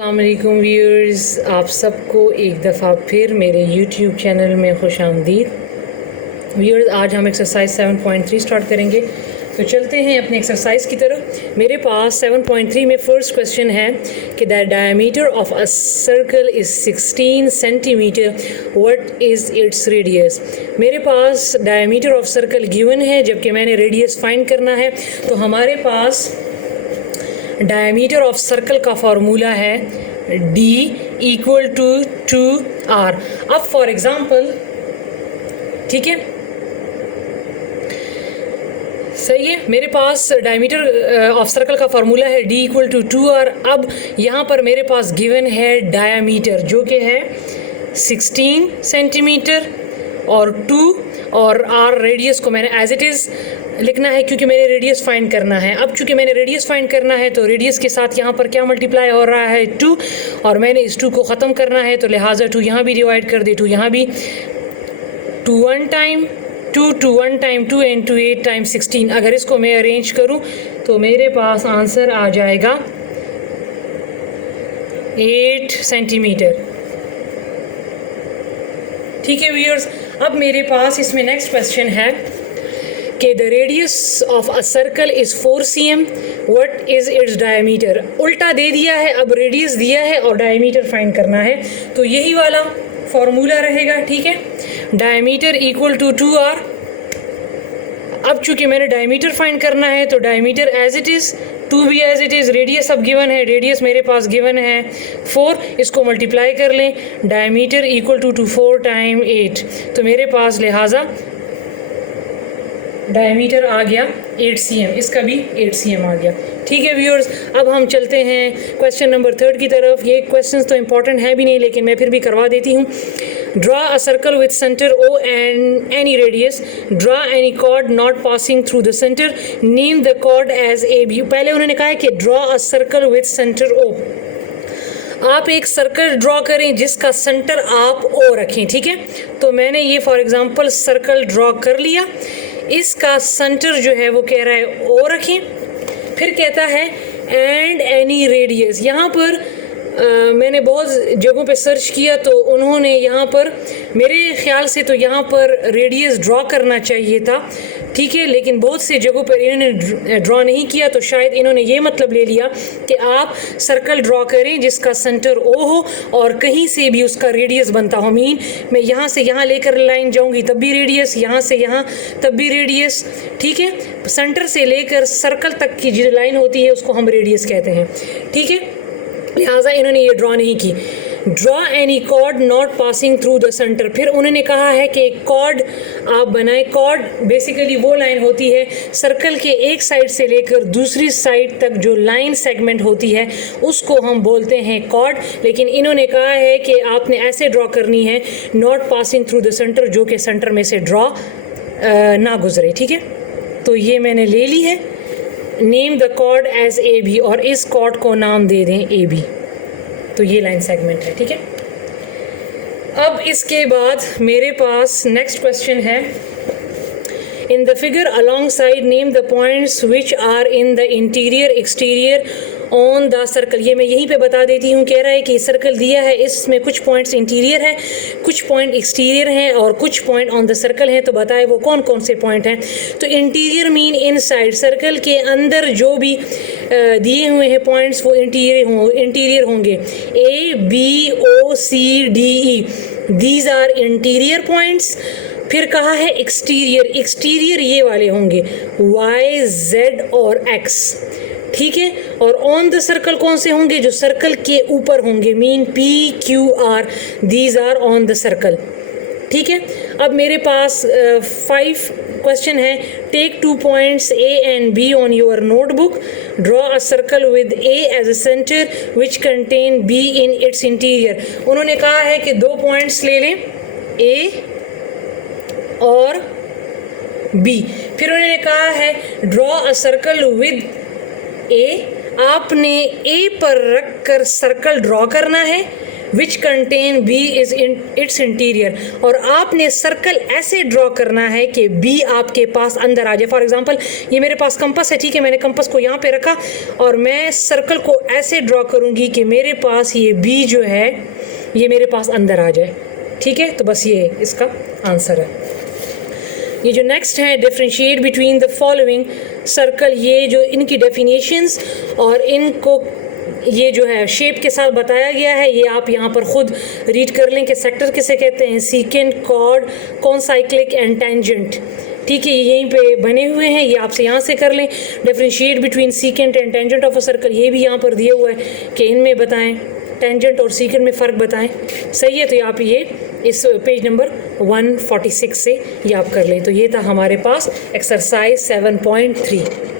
अस्सलामुअलैकुम व्यूअर्स, आप सबको एक दफ़ा फिर मेरे YouTube चैनल में खुश आमदीद। व्यूअर्स, आज हम एक्सरसाइज 7.3 स्टार्ट करेंगे, तो चलते हैं अपने एक्सरसाइज की तरफ। मेरे पास 7.3 में फ़र्स्ट क्वेश्चन है कि the diameter of a circle is 16 centimetre, what is its radius. मेरे पास डायमीटर ऑफ सर्कल गिवन है, जबकि मैंने रेडियस फाइंड करना है। तो हमारे पास डायमीटर ऑफ सर्कल का फार्मूला है D इक्वल टू 2R। अब फॉर एग्ज़ाम्पल, ठीक है, सही है, मेरे पास डायमीटर ऑफ सर्कल का फार्मूला है D इक्वल टू 2R। अब यहाँ पर मेरे पास गिवन है डायमीटर जो कि है 16 सेंटीमीटर और 2, और R रेडियस को मैंने एज इट इज़ लिखना है क्योंकि मैंने रेडियस फाइंड करना है। अब चूँकि मैंने रेडियस फाइंड करना है तो रेडियस के साथ यहाँ पर क्या मल्टीप्लाई हो रहा है 2, और मैंने इस 2 को ख़त्म करना है, तो लिहाजा 2 यहाँ भी डिवाइड कर दे, 2 यहाँ भी, 2 1 टाइम 2, 2 1 टाइम 2 एंड 2 8 टाइम 16। अगर इसको मैं अरेंज करूँ तो मेरे पास आंसर आ जाएगा 8 सेंटीमीटर। ठीक है व्यूअर्स, अब मेरे पास इसमें नेक्स्ट क्वेश्चन है कि the radius of a circle is 4 cm, what is its diameter. उल्टा दे दिया है, अब रेडियस दिया है और डायमीटर फाइंड करना है, तो यही वाला फॉर्मूला रहेगा। ठीक है, डायमीटर इक्वल टू 2R। अब चूँकि मैंने डायमीटर फाइंड करना है तो डायमीटर एज इट इज़, 2 भी एज इट इज़, रेडियस अब गिवन है, रेडियस मेरे पास गिवन है 4, इसको मल्टीप्लाई कर लें, डायमीटर इक्वल टू 4 टाइम 8, तो मेरे पास लिहाजा डायमीटर आ गया 8 cm, इसका भी 8 cm आ गया। ठीक है व्यूअर्स, अब हम चलते हैं क्वेश्चन नंबर 3 की तरफ। ये क्वेश्चंस तो इंपॉर्टेंट है भी नहीं, लेकिन मैं फिर भी करवा देती हूँ। Draw a circle with centre O and any radius, draw any chord not passing through the centre, name the chord as AB। पहले उन्होंने कहा है कि draw a circle with centre O। आप एक सर्कल ड्रॉ करें जिसका सेंटर आप O रखें। ठीक है, तो मैंने ये फॉर एग्जांपल सर्कल ड्रॉ कर लिया, इसका सेंटर जो है वो कह रहा है O रखें, फिर कहता है एंड एनी रेडियस। यहाँ पर मैंने बहुत जगहों पे सर्च किया तो उन्होंने यहाँ पर, मेरे ख्याल से तो यहाँ पर रेडियस ड्रॉ करना चाहिए था। ठीक है, लेकिन बहुत से जगहों पर इन्होंने ड्रॉ नहीं किया, तो शायद इन्होंने ये मतलब ले लिया कि आप सर्कल ड्रॉ करें जिसका सेंटर O हो और कहीं से भी उसका रेडियस बनता हो। मीन मैं यहाँ से यहाँ लेकर लाइन जाऊँगी तब भी रेडियस, यहाँ से यहाँ तब भी रेडियस। ठीक है, सेंटर से लेकर सर्कल तक की जो लाइन होती है उसको हम रेडियस कहते हैं। ठीक है, लिहाजा इन्होंने ये ड्रॉ नहीं की। Draw any chord not passing through the centre, फिर उन्होंने कहा है कि कॉर्ड आप बनाएं। कॉर्ड बेसिकली वो लाइन होती है सर्कल के एक साइड से लेकर दूसरी साइड तक जो लाइन सेगमेंट होती है उसको हम बोलते हैं कॉर्ड, लेकिन इन्होंने कहा है कि आपने ऐसे ड्रॉ करनी है not passing through the centre, जो कि सेंटर में से ड्रॉ ना गुजरे। ठीक है, तो ये मैंने ले ली है। Name the chord as AB, और इस कॉर्ड को नाम दे दें AB, तो ये लाइन सेगमेंट है। ठीक है, अब इसके बाद मेरे पास नेक्स्ट क्वेश्चन है, in the figure alongside name the points which are in the interior exterior on the circle. ये मैं यहीं पे बता देती हूँ, कह रहा है कि सर्कल दिया है, इसमें कुछ पॉइंट्स इंटीरियर है, कुछ पॉइंट एक्सटीरियर हैं और कुछ पॉइंट ऑन द सर्कल हैं, तो बताए वो कौन कौन से पॉइंट हैं। तो इंटीरियर मीन इनसाइड, सर्कल के अंदर जो भी दिए हुए हैं पॉइंट्स वो इंटीरियर होंगे। ABOCDE, these are interior points. फिर कहा है एक्सटीरियर, एक्सटीरियर ये वाले होंगे YZ और X। ठीक है, और ऑन द सर्कल कौन से होंगे, जो सर्कल के ऊपर होंगे, mean PQR, these are on the circle. ठीक है, अब मेरे पास 5 क्वेश्चन है। Take 2 points A and B on your notebook, draw a circle with A as a centre which contain B in its interior. उन्होंने कहा है कि 2 पॉइंट्स ले लें, A और B। फिर उन्होंने कहा है draw a circle with A, आपने A पर रख कर सर्कल ड्रॉ करना है, which contain B is in its interior, और आपने सर्कल ऐसे ड्रॉ करना है कि बी आपके पास अंदर आ जाए। फॉर एग्जांपल ये मेरे पास कंपास है, ठीक है, मैंने कंपास को यहाँ पे रखा और मैं सर्कल को ऐसे ड्रॉ करूँगी कि मेरे पास ये बी जो है ये मेरे पास अंदर आ जाए, ठीक है। तो बस ये इसका आंसर है। ये जो नेक्स्ट है, differentiate between the following circle, ये जो इनकी डेफिनेशंस और इनको ये जो है शेप के साथ बताया गया है, ये आप यहाँ पर खुद रीड कर लें कि सेक्टर किसे कहते हैं, secant, chord, concyclic and tangent, ठीक है, ये यहीं पे बने हुए हैं, ये आपसे यहाँ से कर लें। Differentiate between secant and tangent of a circle, ये भी यहाँ पर दिया हुआ है कि इनमें बताएं, टेंजेंट और सीकेंट में फ़र्क बताएं, सही है। तो आप ये इस पेज नंबर 146 से ये आप कर लें। तो ये था हमारे पास एक्सरसाइज 7.3।